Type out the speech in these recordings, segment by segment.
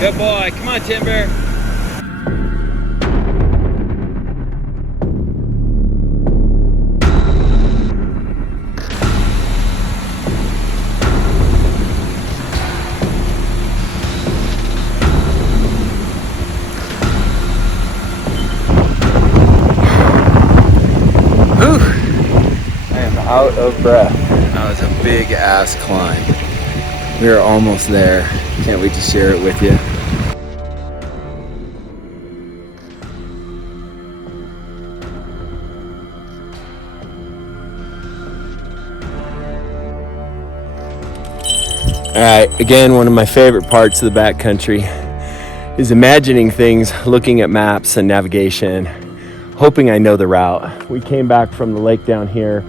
Good boy. Come on, Timber. Out of breath. That was a big ass climb. We are almost there. Can't wait to share it with you. Alright, again, one of my favorite parts of the backcountry is imagining things, looking at maps and navigation, hoping I know the route. We came back from the lake down here.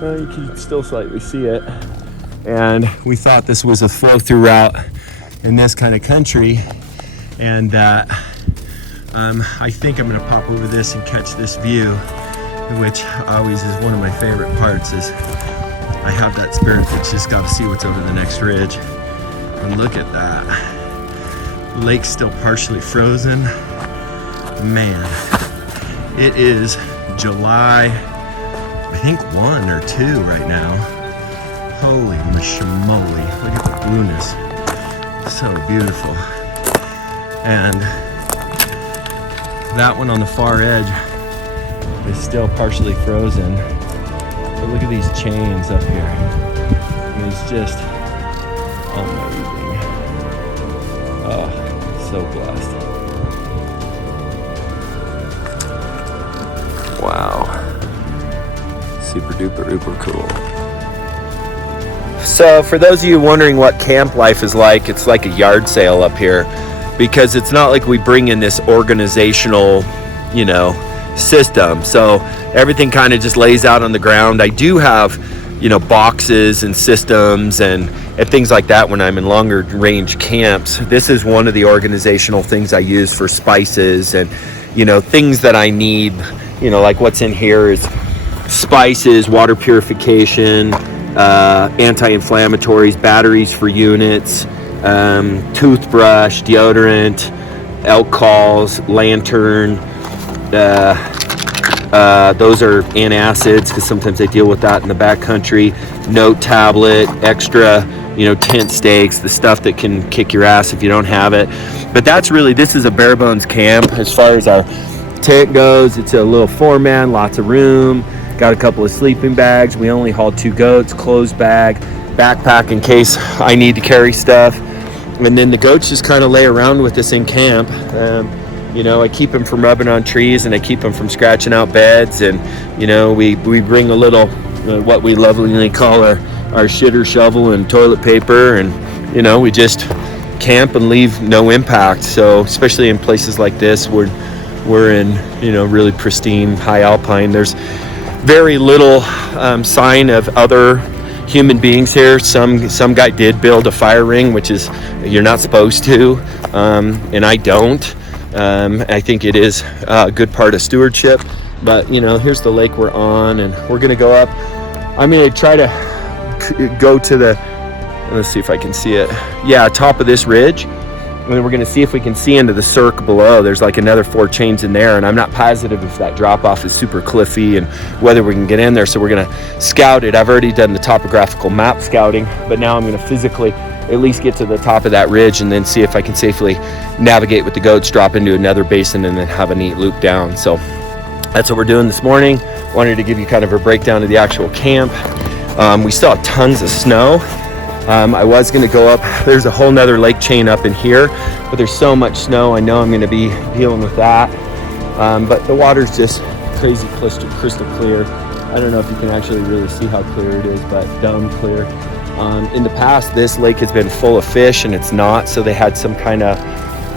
You can still slightly see it. And we thought this was a flow-through route in this kind of country. And that I think I'm gonna pop over this and catch this view, which always is one of my favorite parts, is I have that spirit that's just gotta see what's over the next ridge. And look at that. The lake's still partially frozen. Man, it is July, I think 1 or 2 right now. Holy mishamoly, look at the blueness. So beautiful. And that one on the far edge is still partially frozen. But look at these chains up here. I mean, it's just amazing. Oh, so blessed. Wow. Super duper uber cool. So for those of you wondering what camp life is like, it's like a yard sale up here, because it's not like we bring in this organizational, system. So everything kind of just lays out on the ground. I do have, boxes and systems and things like that when I'm in longer range camps. This is one of the organizational things I use for spices and, things that I need, like what's in here is spices, water purification, anti-inflammatories, batteries for units, toothbrush, deodorant, elk calls, lantern. Those are antacids because sometimes they deal with that in the backcountry. Note tablet, extra, tent stakes, the stuff that can kick your ass if you don't have it. But this is a bare bones camp as far as our tent goes. It's a little 4-man, lots of room. Got a couple of sleeping bags. We only hauled 2 goats, clothes bag, backpack in case I need to carry stuff. And then the goats just kind of lay around with us in camp. I keep them from rubbing on trees and I keep them from scratching out beds. And, we bring a little, what we lovingly call our shitter shovel and toilet paper. And, we just camp and leave no impact. So especially in places like this, we're in, really pristine high alpine. There's very little sign of other human beings here. Some guy did build a fire ring, which is you're not supposed to, and I don't. I think it is a good part of stewardship. But here's the lake we're on, and we're gonna go up. I'm gonna try to go to let's see if I can see it. Yeah, top of this ridge. And then we're going to see if we can see into the cirque below. There's like another 4 chains in there, and I'm not positive if that drop off is super cliffy and whether we can get in there. So we're going to scout it. I've already done the topographical map scouting, but now I'm going to physically at least get to the top of that ridge and then see if I can safely navigate with the goats, drop into another basin, and then have a neat loop down. So that's what we're doing this morning. Wanted to give you kind of a breakdown of the actual camp. We still have tons of snow. I was going to go up. There's a whole nother lake chain up in here, but there's so much snow. I know I'm going to be dealing with that. But the water's just crazy crystal clear. I don't know if you can actually really see how clear it is, but dumb clear. In the past, this lake has been full of fish, and it's not. So they had some kind of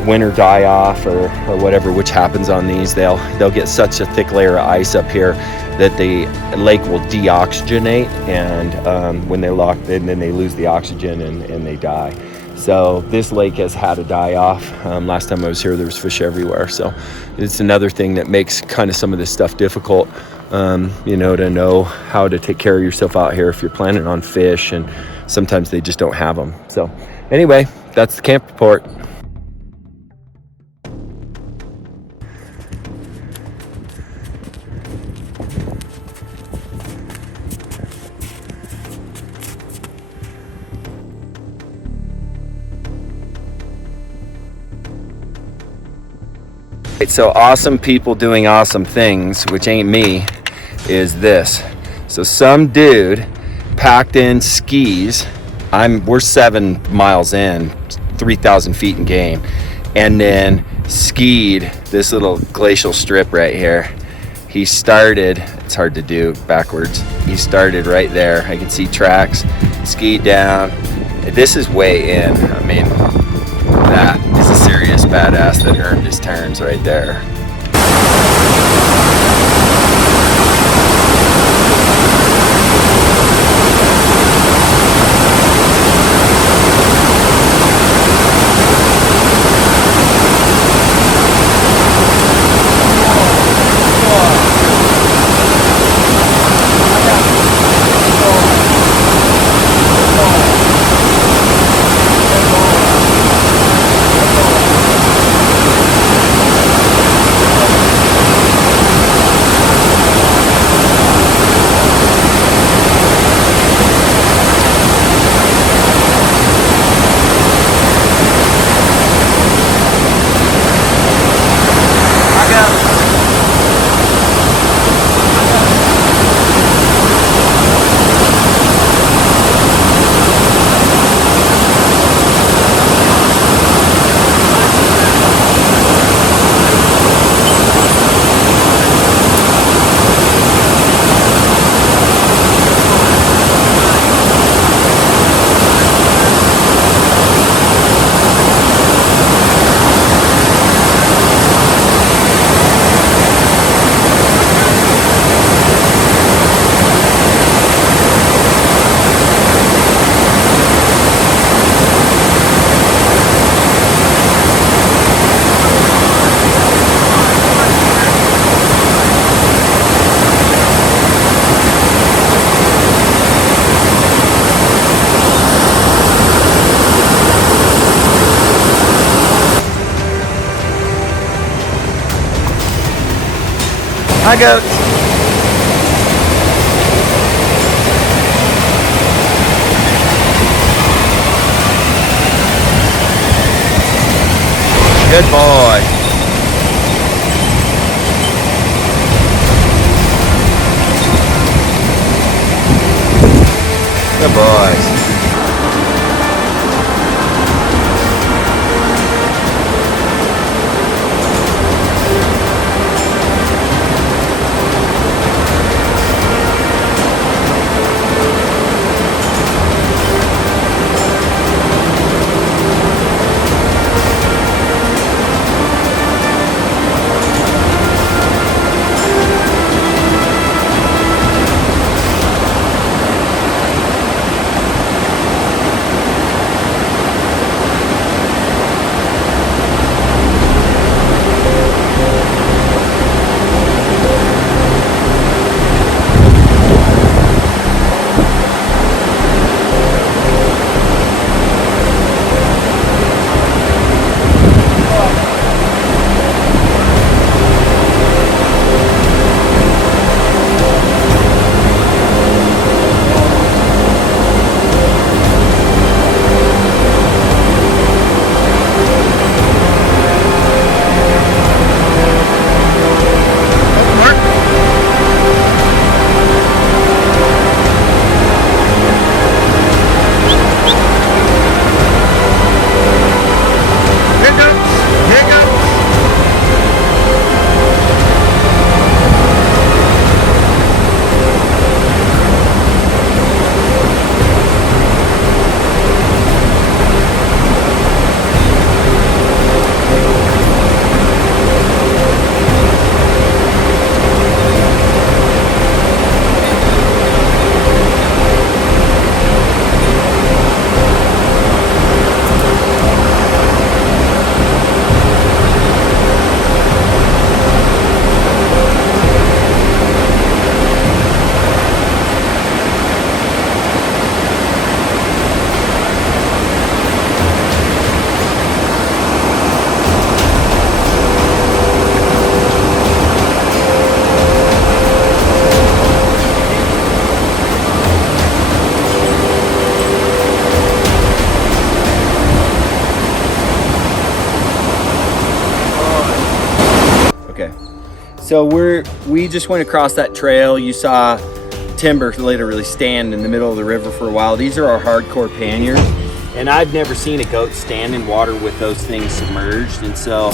winter die off or whatever, which happens on these. They'll get such a thick layer of ice up here that the lake will deoxygenate, and when they lock, and then they lose the oxygen and they die. So this lake has had a die off. Last time I was here, there was fish everywhere. So it's another thing that makes kind of some of this stuff difficult, to know how to take care of yourself out here if you're planning on fish, and sometimes they just don't have them. So anyway, that's the camp report. So awesome people doing awesome things, which ain't me, is this. So some dude packed in skis. We're 7 miles in, 3,000 feet in game, and then skied this little glacial strip right here. He started, it's hard to do backwards. He started right there. I can see tracks, skied down. This is way in. I mean, that is a serious badass that earned his turns right there. Hi, goats. Good boy. Good boys. Okay. So we just went across that trail. You saw timber literally stand in the middle of the river for a while. These are our hardcore panniers. And I've never seen a goat stand in water with those things submerged. And so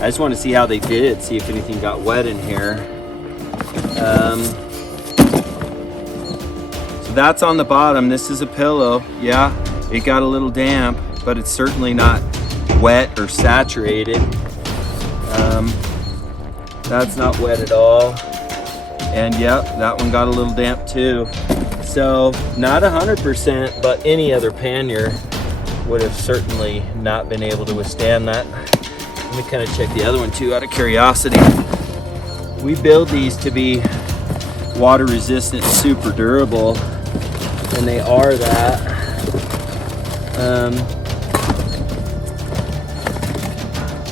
I just want to see how they did, see if anything got wet in here. So that's on the bottom. This is a pillow. Yeah, it got a little damp, but it's certainly not wet or saturated. That's not wet at all. And yep, that one got a little damp too. So not 100%, but any other pannier would have certainly not been able to withstand that. Let me kind of check the other one too out of curiosity. We build these to be water resistant, super durable, and they are that.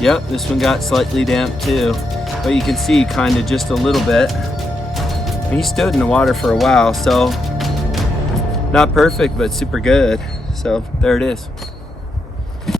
Yep, this one got slightly damp too, but you can see kind of just a little bit. And he stood in the water for a while, so not perfect, but super good. So there it is.